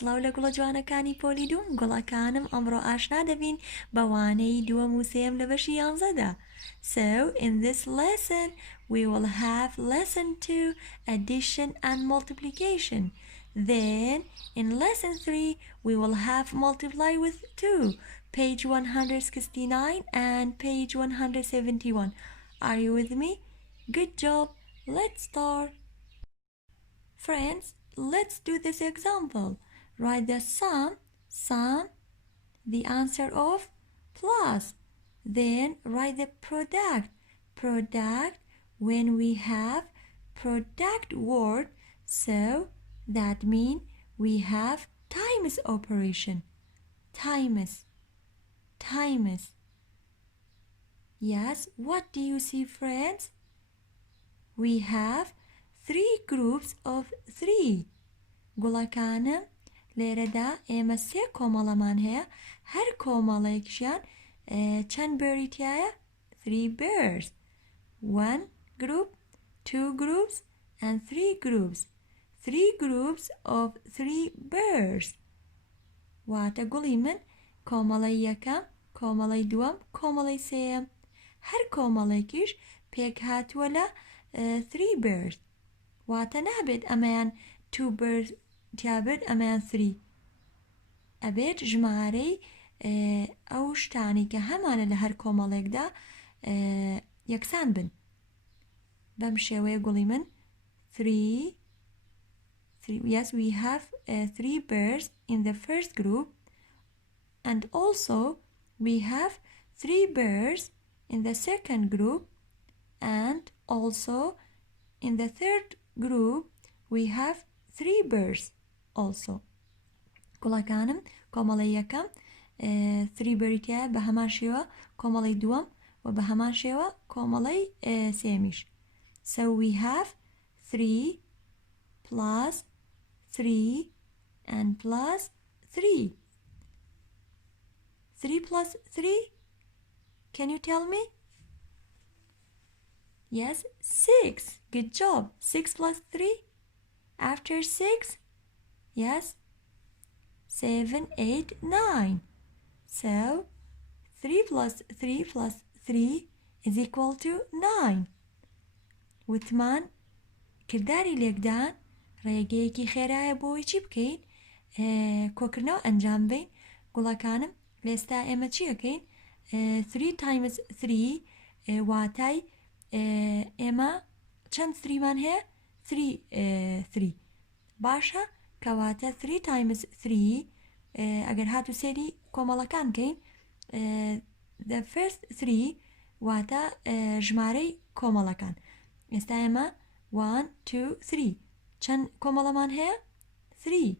سڵاو لە گوڵە جوانەکانی پۆلی دووم گوڵەکانم ئەمڕۆ ئاشنا دەبین بە وانەی دووەم و سێم لە بەشی 11دا. So in this lesson we will have lesson 2 addition and multiplication. Then in lesson 3 we will have multiply with 2, page 169 and page 171. Are you with me? Good job. Let's start. Friends, let's do this example. Write the sum, the answer of plus. Then write the product when we have product word, so that means we have times operation. Times. Yes, what do you see, friends? We have 3 groups of 3. گوڵەکانم لێرەدا ئێمە 3 کۆمەڵەمان هەیە، هەر کۆمەڵێکیان چەند بەریتایە؟ 3 birds. 1 group, 2 groups and 3 groups. 3 groups of 3 birds. واتە گوڵی من کۆمەڵەی یەکەم، کۆمەڵەی دووەم، کۆمەڵەی سێم. هەر کۆمەڵێکیش پێک هاتووە لە 3 birds. واتە نابێت ئەمەیان 2 birds تیابێت ئەمەیان 3. ئەبێت ژمارەی ئەو شتانی کە هەمانە لە هەر کۆمەڵێکدا یەکسان بن. بەم شێوەیە گوڵی من 3. Yes, we have 3 birds in the first group, and also we have 3 birds in the second group, and also in the third group we have 3 birds also. گوڵەکانم کۆمەڵی یەکەم 3 بەریتایە بە هەمان شێوە کۆمەڵی دووەم و بە هەمان شێوە کۆمەڵی سێمیش. So we have 3 plus 3 and plus 3. 3 plus 3? Can you tell me? Yes, 6. Good job. 6 plus 3? After 6? Yes. 7, 8, 9. So 3 plus 3 plus 3 is equal to 9. وتمان کردداری لێکدان ڕێگەیەکی خێرایە بۆی چی بکەین؟ کۆکردنەوە ئەنجام بین. گوڵەکانم لێستا ئێمە چیەکەین؟ 3 times 3 واتای ئێمە چەند 3مان هەیە؟ 3. باشە کەواتە 3 times 3 ئەگەر هاتو سێری کۆمەڵەکان کەین the first 3 واتە ژمارەی کۆمەڵەکان. ئێستا ئێمە 1 2 3 چەند کۆمەڵەمان هەیە؟ 3.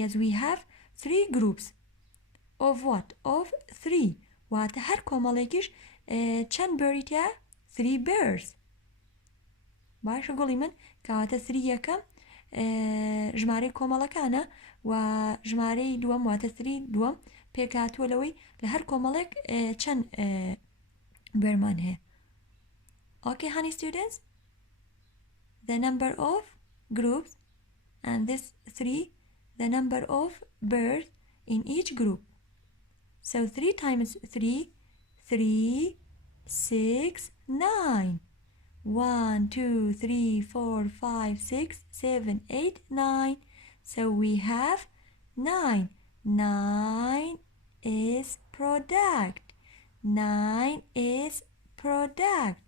Yes, we have 3 groups of what? Of 3. واتە هەر کۆمەڵێکیش چەند بەریتایە؟ 3 birds. باشە گوڵی من کەواتە 3 یەکەم ژمارەی کۆمەڵەکانە و ژمارەی دووەم واتە 3 دووەم پێک هاتووە لەوەی لە هەر کۆمەڵێک چەند بەرمان هەیە. Okay, honey students? The number of groups and this 3, the number of birds in each group. So 3 times 3, 3, 6, 9. 1, 2, 3, 4, 5, 6, 7, 8, 9. So we have 9. 9 is product. 9 is product.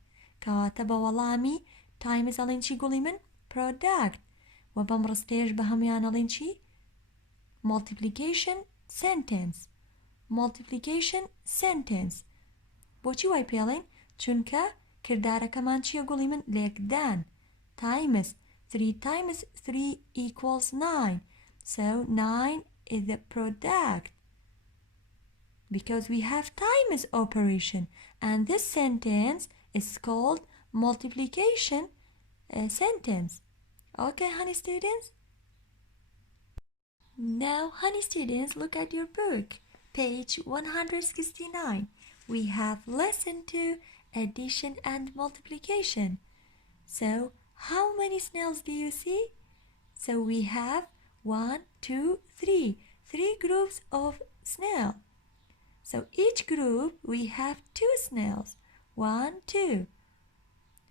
کەواتە بە وەڵامی times ئەڵێن چی گوڵی من؟ product. و بەم ڕستەیەش بە هەمویان ئەڵێن چی؟ multiplication sentence. multiplication sentence. بۆچی وای پێڵێن؟ چونکە کردارەکەمان چیە گوڵی من؟ لێکدان. times 3 times 3 equals 9. So 9 is the product because we have times operation, and this sentence is called multiplication sentence. Okay, honey students? Now, honey students, look at your book. Page 169. We have lesson 2, addition and multiplication. So how many snails do you see? So we have 1, 2, 3. 3 groups of snail. So each group we have 2 snails. 1, 2.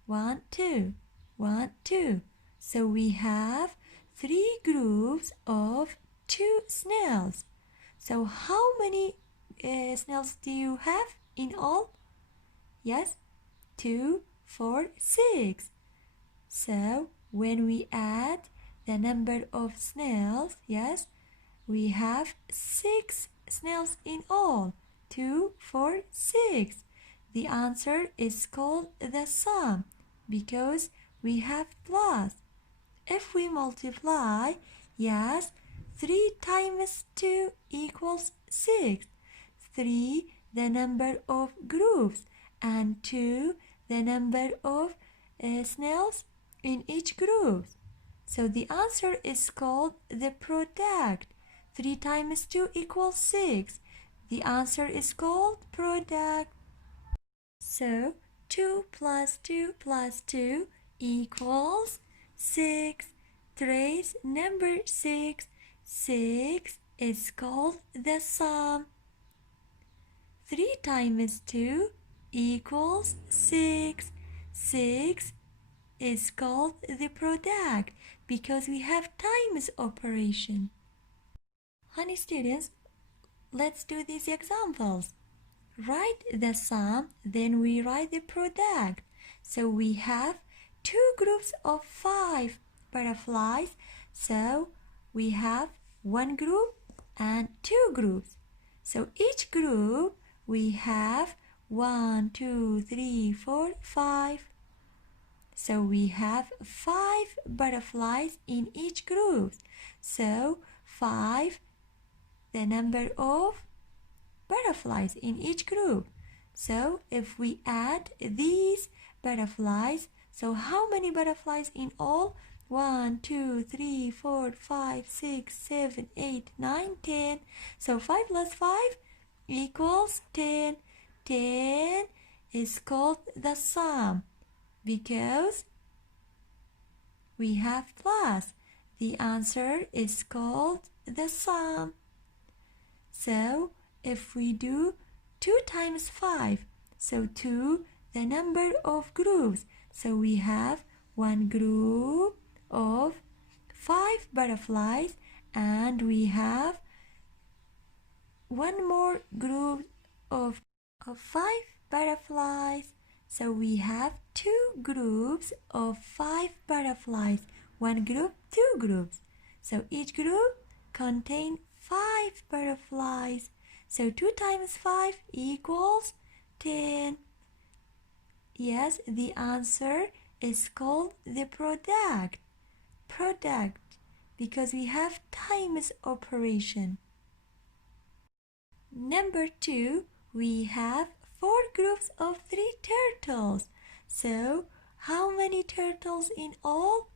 1, 2. 1, 2. So we have 3 groups of 2 snails. So how many snails do you have in all? Yes, 2, 4, 6. So when we add the number of snails, yes, we have 6 snails in all. 2, 4, 6. The answer is called the sum because we have plus. If we multiply, yes, 3 times 2 equals 6. 3, the number of groups, and 2, the number of snails in each group. So the answer is called the product. 3 times 2 equals 6. The answer is called product. So 2 plus 2 plus 2 equals 6. Trace number 6. 6 is called the sum. 3 times 2 equals 6. 6 is called the product because we have times operation. Honey students, let's do these examples. Write the sum, then we write the product. So we have 2 groups of 5 butterflies. So we have 1 group and 2 groups. So each group we have 1, 2, 3, 4, 5. So we have 5 butterflies in each group. So 5, the number of butterflies in each group. So if we add these butterflies, so how many butterflies in all? 1, 2, 3, 4, 5, 6, 7, 8, 9, 10. So 5 plus 5 equals 10. 10 is called the sum because we have plus. The answer is called the sum. So if we do 2 times 5, so 2, the number of groups. So we have 1 group of 5 butterflies and we have 1 more group of 5 butterflies. So we have 2 groups of 5 butterflies. 1 group, 2 groups. So each group contains 5 butterflies. So 2 times 5 equals 10. Yes, the answer is called the product. Product, because we have times operation. Number 2, we have 4 groups of 3 turtles. So how many turtles in all?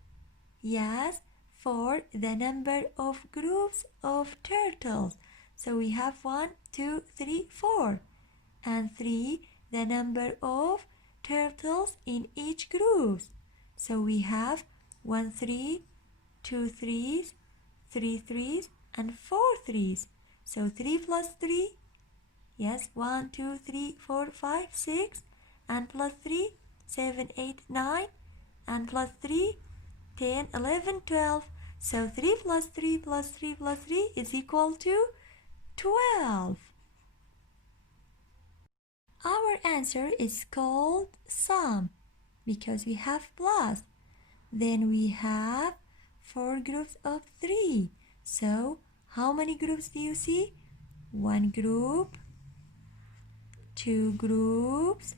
Yes, 4, the number of groups of turtles. So we have 1, 2, 3, 4. And 3, the number of turtles in each group. So we have 1 3, 2 3s, 3 3s, and 4 3s. So 3 plus 3, yes, 1, 2, 3, 4, 5, 6, and plus 3, 7, 8, 9, and plus 3, 10, 11, 12. So 3 plus 3 plus 3 plus 3 is equal to 12. Our answer is called sum because we have plus. Then we have 4 groups of 3. So how many groups do you see? 1 group, 2 groups,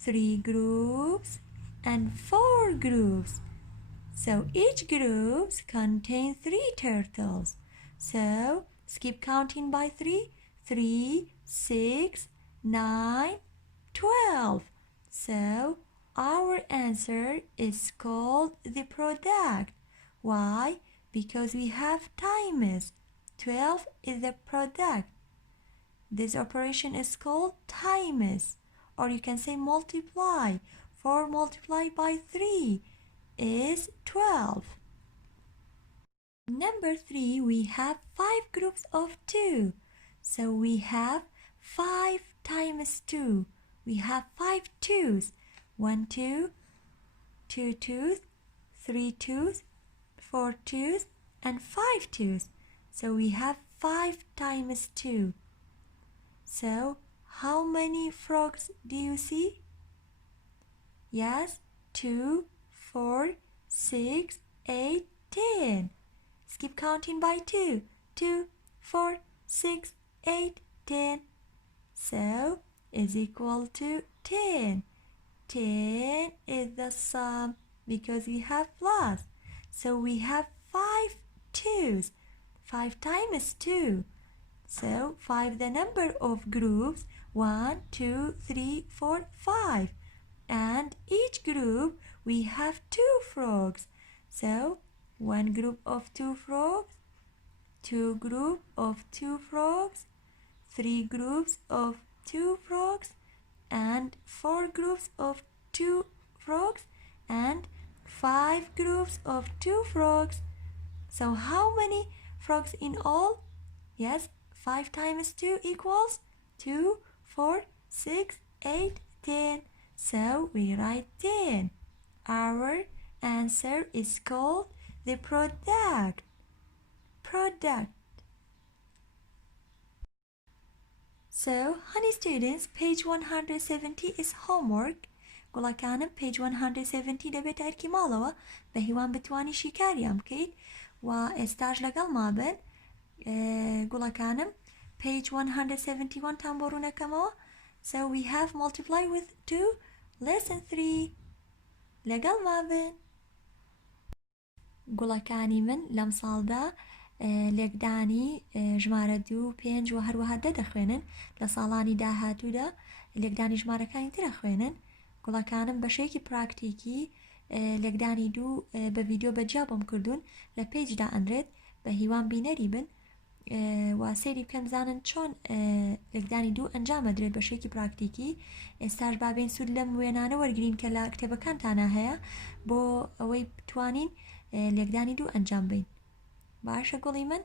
3 groups, and 4 groups. So each group contains 3 turtles. So skip counting by 3. 3, 6, 9, 12. So our answer is called the product. Why? Because we have times. 12 is the product. This operation is called times, or you can say multiply. 4 multiplied by 3 is 12. Number 3, we have 5 groups of 2. So we have 5 times 2. We have 5 twos. 1 2, 2 twos, 3 twos, 4 twos, and 5 twos. So we have 5 times 2. So how many frogs do you see? Yes, 2, 4, 6, 8, 10. Skip counting by 2. 2, 4, 6, 8, 10. So is equal to 10. 10 is the sum because we have plus. So we have 5 twos. 5 times 2. So 5 the number of groups. 1, 2, 3, 4, 5. And each group we have 2 frogs. So 1 group of 2 frogs, 2 group of 2 frogs, 3 groups of 2 frogs, and 4 groups of 2 frogs, and 5 groups of 2 frogs. So how many frogs in all? Yes, 5 times 2 equals 2, 4, 6, 8, 10. So we write 10. Our answer is called the product. So, honey students, page 170 is homework. گوڵەکانم page 170 دەبێت ئەرکی ماڵەوە بە هیوان بتوانی شیکاریان بکەیت و ئێستاش لەگەڵ مابن گوڵەکانم page 171 تان بۆ ڕوونەکەمەوە. So we have multiply with 2 lesson 3 لەگەڵ مابن. گوڵەکانی من لەم ساڵدا لێکدانی ژمارە 2 5 و هەروەها 10 دەخوێنن. لە ساڵانی داهاتوودا لێکدانی ژمارەکانی تر دەخوێنن. گوڵەکانم بە شێوەیەکی پراکتیکی لێکدانی 2 بە ڤیدیۆ بەجیا بۆم کردوون لە پێیجدا ئەنرێت بە هیوان بینەری بن و سەیری بکەن بزانن چۆن لێکدانی 2 ئەنجام ئەدرێت بە شێوەیەکی پراکتیکی. ئێستاش بابین سوود لەم وێنانە وەرگرین کە لە کتێبەکانتانە هەیە بۆ ئەوەی بتوانین لێکدانی 2 ئەنجام بدەین. باشە گوڵی من.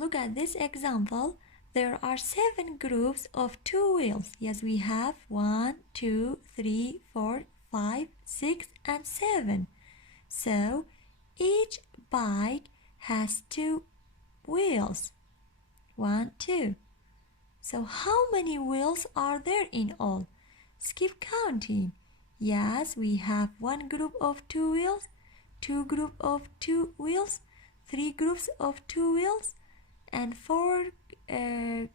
Look at this example. There are 7 groups of 2 wheels. Yes, we have 1, 2, 3, 4, 5, 6, and 7. So each bike has 2 wheels. 1, 2. So how many wheels are there in all? Skip counting. Yes, we have 1 group of 2 wheels, 2 group of 2 wheels, 3 groups of 2 wheels, and 4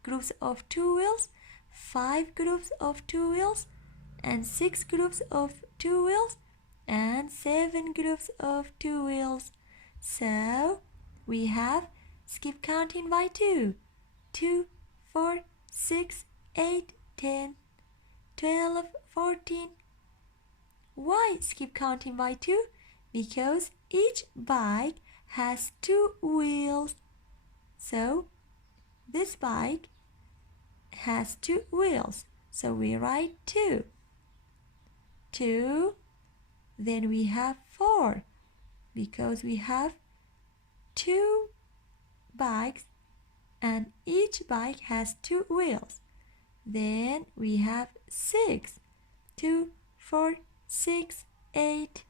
groups of 2 wheels, 5 groups of 2 wheels, and 6 groups of 2 wheels, and 7 groups of 2 wheels. So we have, skip counting by 2. 2, 4, 6, 8, 10, 12, 14. Why skip counting by 2? Because each bike has 2 wheels. So this bike has 2 wheels. So we write 2. 2. Then we have 4 because we have 2 bikes and each bike has 2 wheels. Then we have 6. 2, 4, 6, 8.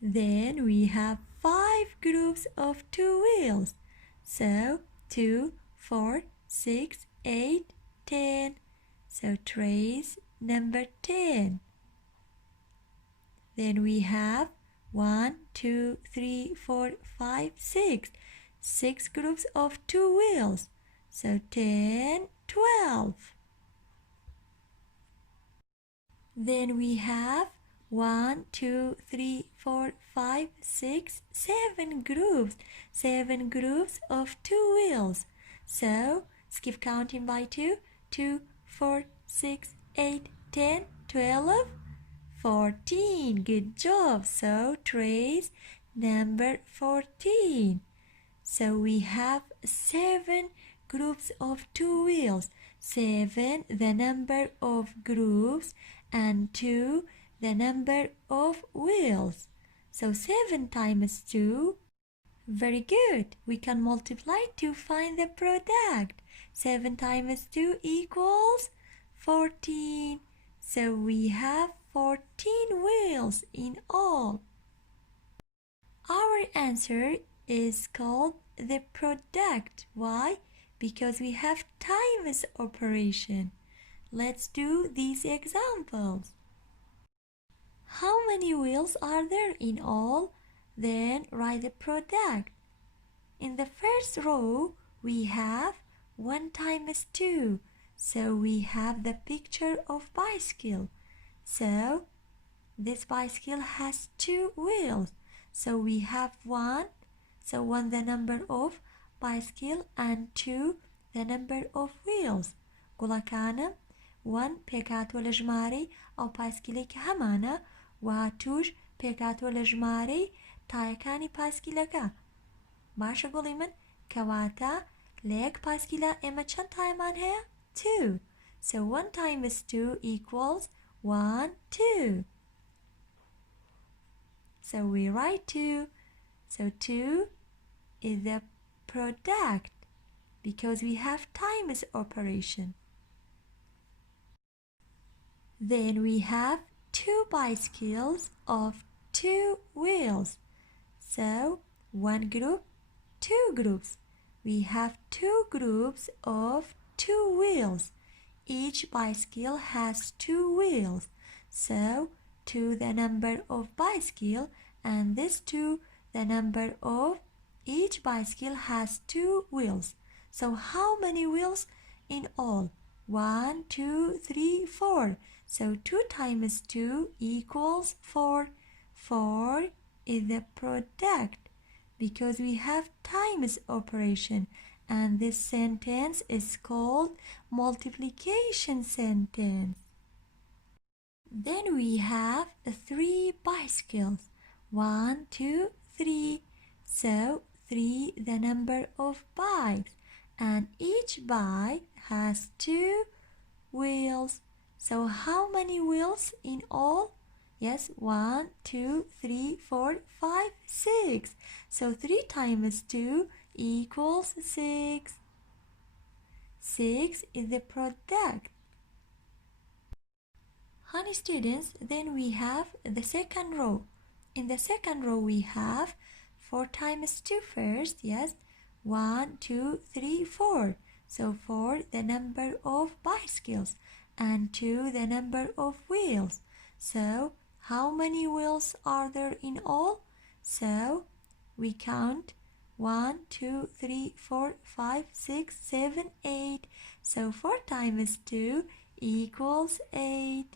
Then we have 5 groups of 2 wheels. So 2, 4, 6, 8, 10. So trace number 10. Then we have 1, 2, 3, 4, 5, 6. 6 groups of 2 wheels. So 10, 12. Then we have 1, 2, 3, 4, 5, 6, 7 groups. 7 groups of 2 wheels. So skip counting by 2. 2, 4, 6, 8, 10, 12, 14. Good job. So trace number 14. So we have 7 groups of 2 wheels. 7 the number of groups and 2 the number of wheels. So 7 times 2. Very good. We can multiply to find the product. 7 times 2 equals 14. So we have 14 wheels in all. Our answer is called the product. Why? Because we have times operation. Let's do these examples. How many wheels are there in all? Then write the product. In the first row, we have 1 times 2. So we have the picture of bicycle. So this bicycle has 2 wheels. So we have 1. So 1 the number of bicycle and 2 the number of wheels. گوڵەکانم 1 پێکاتۆ لە ژمارەی ئەو پایسکلەی کە هەمانە و 2 پێکاتۆ لە ژمارەی تایەکانی پایسکلەکە. باشە گوڵی من کەواتە لە یەک پایسکلە ئێمە چەند تایمان هەیە؟ 2. So 1 times 2 equals 1, 2. So we write 2. So 2 is the product because we have times operation. Then we have 2 bicycles of 2 wheels. So 1 group, 2 groups. We have 2 groups of 2 wheels. Each bicycle has 2 wheels. So 2 the number of bicycle and this 2 the number of each bicycle has 2 wheels. So how many wheels in all? 1, 2, 3, 4. So 2 times 2 equals 4. 4 is the product because we have times operation, and this sentence is called multiplication sentence. Then we have 3 bicycles. 1, 2, 3. So 3 the number of bikes, and each bike has 2 wheels. So how many wheels in all? Yes, 1, 2, 3, 4, 5, 6. So 3 times 2 equals 6. 6 is the product. Honey students, then we have the second row. In the second row we have 4 times 2 first, yes, 1, 2, 3, 4. So 4 the number of bicycles and 2 the number of wheels. So how many wheels are there in all? So we count 1, 2, 3, 4, 5, 6, 7, 8. So 4 times 2 equals 8.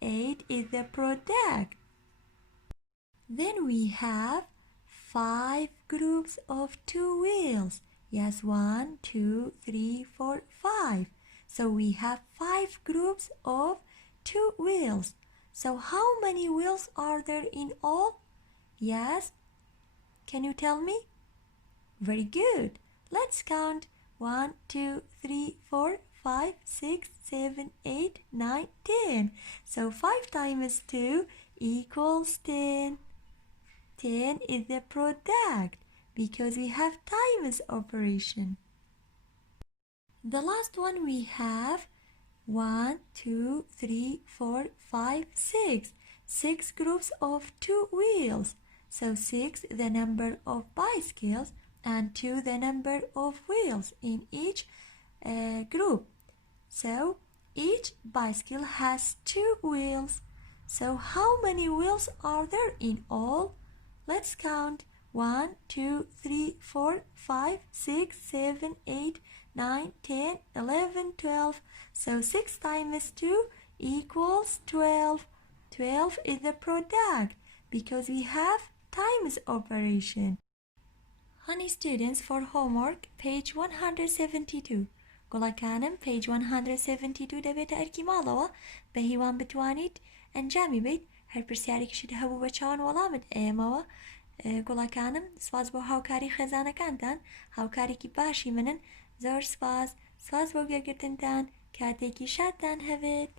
8 is the product. Then we have 5 groups of 2 wheels. Yes, 1, 2, 3, 4, 5. So we have 5 groups of 2 wheels. So how many wheels are there in all? Yes? Can you tell me? Very good. Let's count 1, 2, 3, 4, 5, 6, 7, 8, 9, 10. So 5 times 2 equals 10. 10 is the product because we have times operation. The last one we have 1, 2, 3, 4, 5, 6. 6 groups of 2 wheels. So 6 the number of bicycles and 2 the number of wheels in each group. So each bicycle has 2 wheels. So how many wheels are there in all? Let's count 1, 2, 3, 4, 5, 6, 7, 8, 9, 10, 11, 12. So 6 times 2 equals 12. 12 is the product because we have times operation. Honey students, for homework, page 172. گوڵەکانم page 172 دەبێتە ئەرکی ماڵەوە بە هیوان بتوانیت ئەنجامی بیت. هەر پرسیارێکیشت هەبوو بە چاوان وەڵامت ئێمەوە. گوڵەکانم سواز بۆ هاوکاری خێزانەکانتان، هاوکارێکی باشی منن. زۆر سپاس بۆ گوێگرتنتان، کاتێکی شادتان هەبێت.